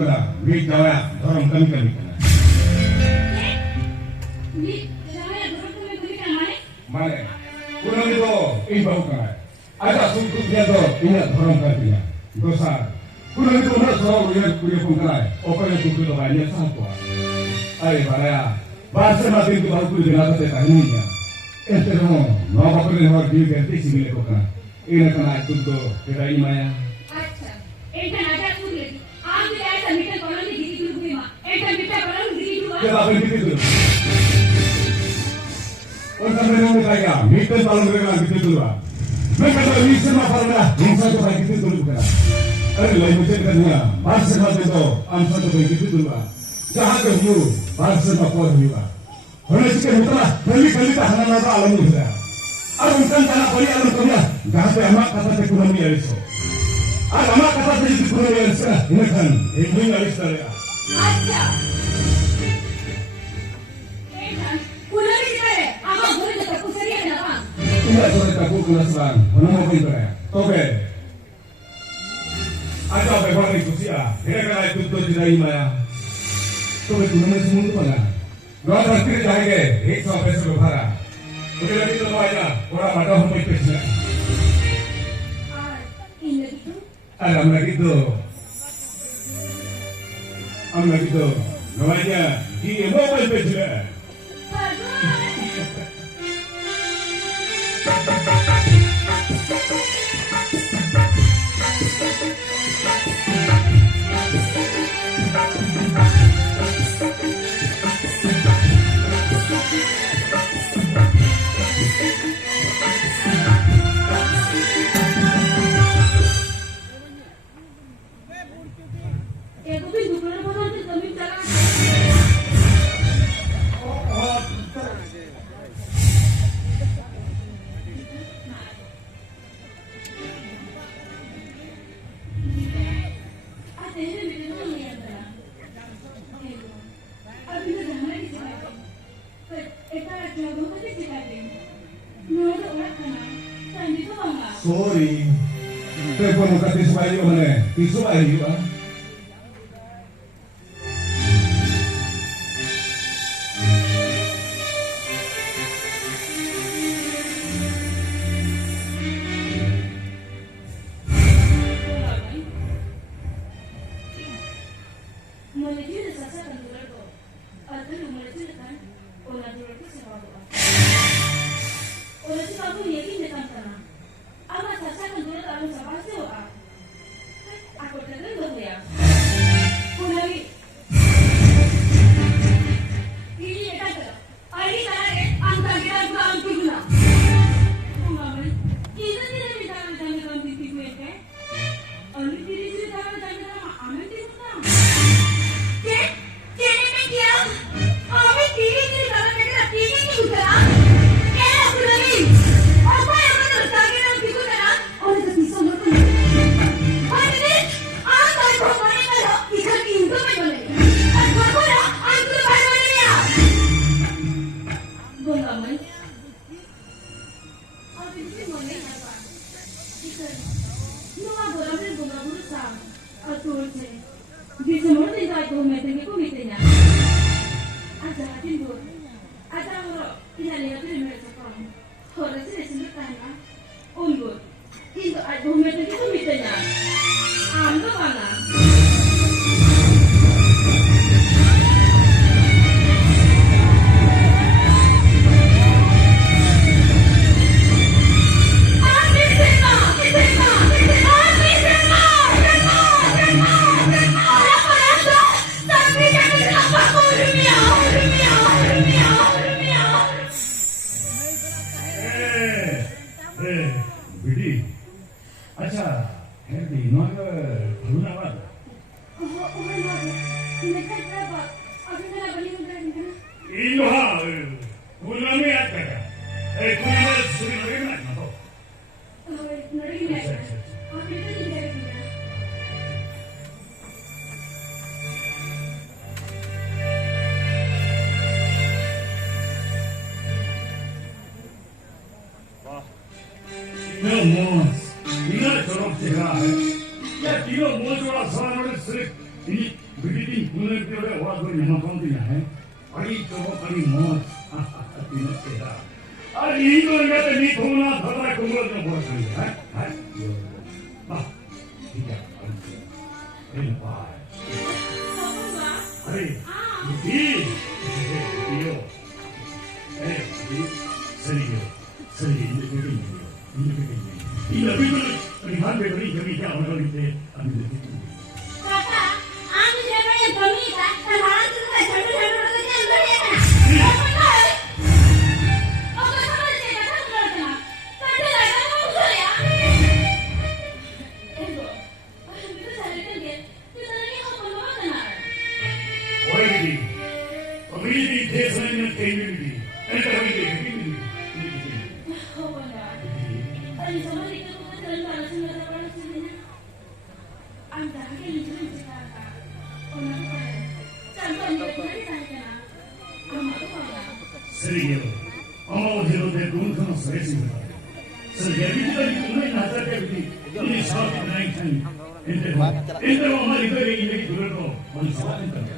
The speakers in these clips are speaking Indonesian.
kena, mid jawa, dorong kami kami kena. Mid jawa, dorong kami kena Mana? Kurang itu, ini bau kena. Ada sungguh dia tu, ini dorong kami kena. Dosa. Kurang itu mana soal dia kuliah pun kena. Apa yang sungguh tu banyak satu. Ayo baraya, bahasa mati itu bau kuliah kena tu tak ini ya. Entero, no apa pun yang harus diganti sih milik kena. Ini kena itu tu, kita ini maya. अच्छा एक जन आजा पूछ ले आप भी ऐसा metre colony की गिरी टूट गई मां एक जन मीटर कॉलोनी गिरी टूट Kita apa yang gitu? Orang mereka ni kaya, meter paling mereka gitu dulu. Mereka tu meter mana paling mereka, angsa tu paling gitu dulu kan. Ada lain meter kan dia, bahasa macam tu, angsa tu paling gitu dulu. Jangan tu you, bahasa apa pun you. Orang sekian mutlak, kali tak hanya nama alam itu saja. Ada bukan tanah kali alam tu dia, jangan tu amak kata ekonomi itu. Ada amak kata ekonomi itu, ini kan, ini alis saya. अच्छा एक जन कूलर की तरह आमा बोले तो तक सही है ना पां Tidak boleh takut kelasan, mana mau pintar. Oke. Ada apa yang itu sih ah? Kira kira itu tu tidak imaya. Oke, tu nama semua tu mana? Dua transpir jahe, ek sampai sebara. Oke lagi tu mana? Orang ada home page ni. इन लगी तो Ada lagi tu. Am lagi tu. Namanya di mobile page ni. एक भी दुकान बना के जमीन चला आते हैं मेरे को नहीं आता अभी तो जाना ही चाहिए पर एक बार जब वो तो सिखा दे मैं तो और खाना संडे को बंगा Sorry. Telepon muka tisu ayu mana? Tisu ayu ah. mulai dia sasa kan dulu tu atau lu mulai dia kan orang dulu tu sebab apa orang tu aku yakin dia kan sana ama sasa kan dulu tu aku sebab apa aku terus dulu ya mulai ini kata hari tadi angka kita bukan angka guna mama ini tidak bisa menjadi kami tipu ya Ani diri sendiri dalam jangan aman tidak क्या कहने में क्या अभी टीवी की तरह देखना टीवी की उतरा क्या सुनामी और कोई हमें तो ताकि ना बिगड़ ना और इसे तीसरा मत नहीं और ये आज आज को मरे का लो इधर की इनको में बोले आज को ना आज को बाहर बोले या बोला मैं और इसे बोले ना बात इधर नवा बोला मैं बोला साम और तोड़ से Bisa mau tinggal aku meeting aku meetingnya. Ada hati dulu. Ada orang tidak lihat di mana sekarang. Orang sih sendiri tanya. Undur. Itu aku meeting aku meetingnya. Anda mana? Bidi. Acha, ini mana guna apa? Ini kan berapa? Aku nak beli berapa? Ini ha, guna ni apa? Guna suri lagi mana? Nari ni ada. Aku itu ni ada. Não, moço. E não é que eu não te errar, né? E aqui não, moço, eu só não sei. E 눈에 띄어래 와서 이만큼 되냐? 아니 저거 아니 뭐 이놈들아. 아니 이거는 내가 네 돈이나 더더라 그걸 좀 보았는데. 봐. 이게 아니 봐. 아니 이요. सही ये बिल्कुल रिहान पे बड़ी जमी क्या होने वाली थी अभी देखिए काका आम जेबे जमी का तहां तुम झटू झटू करके अंदर है ओ तो समझ के ना करना कटे लगा वो उछलिया एगो अभी तो चले गए तू तो नहीं हो बोलवा ना ओए दीदी अभी भी देश में कहीं भी नहीं ऐसा कभी देखी हो बोला अरे समझ के तो चल चल सुन रहा है सुन आमचा के लिहिलं का कोणा चल पण नाही सांगितलं आम्हाला सरियो अमाव जेलो ते दोन खन सरेसी सर यावी तो तुम्ही नाचा के भी ये साथ नहीं थी इंटर हमारी तो ये की दूर को मन साथ नहीं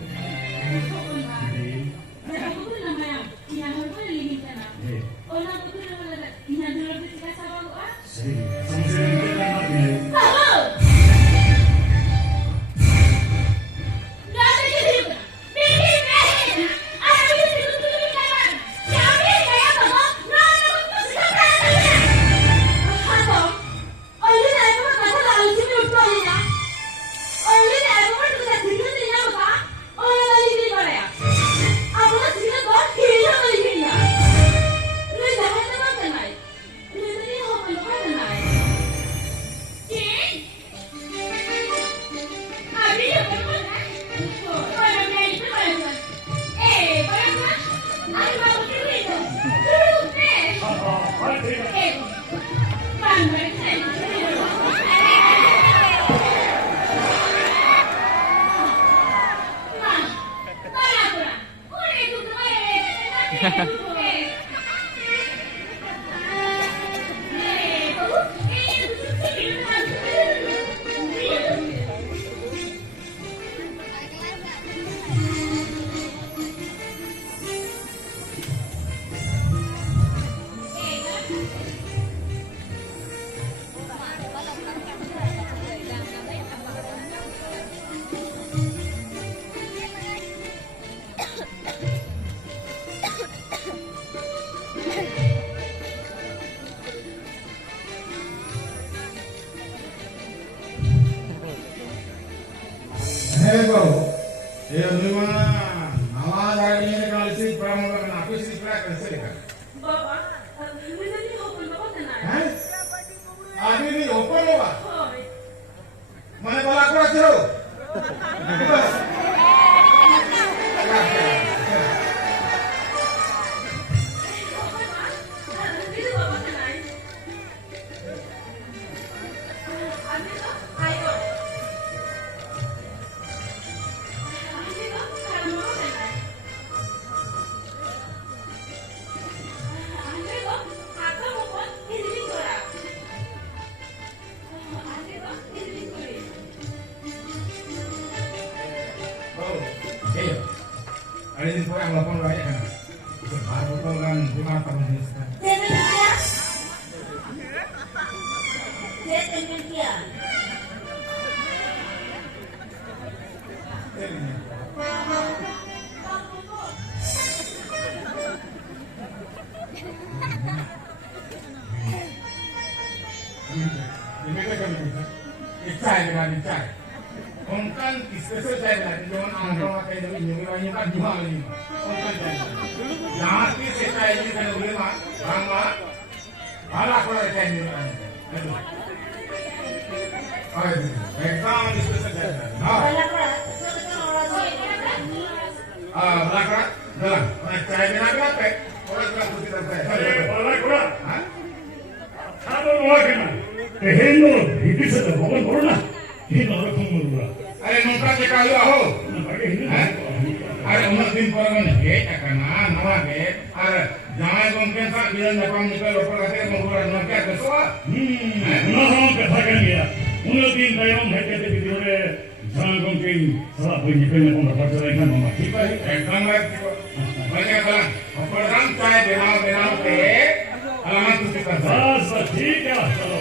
mungkin salah penyebabnya mempercayaikan mama kita. Ekdom baik. Banyak kan. Program saya denau-denau ke halaman 17. Bahasa tiga kalau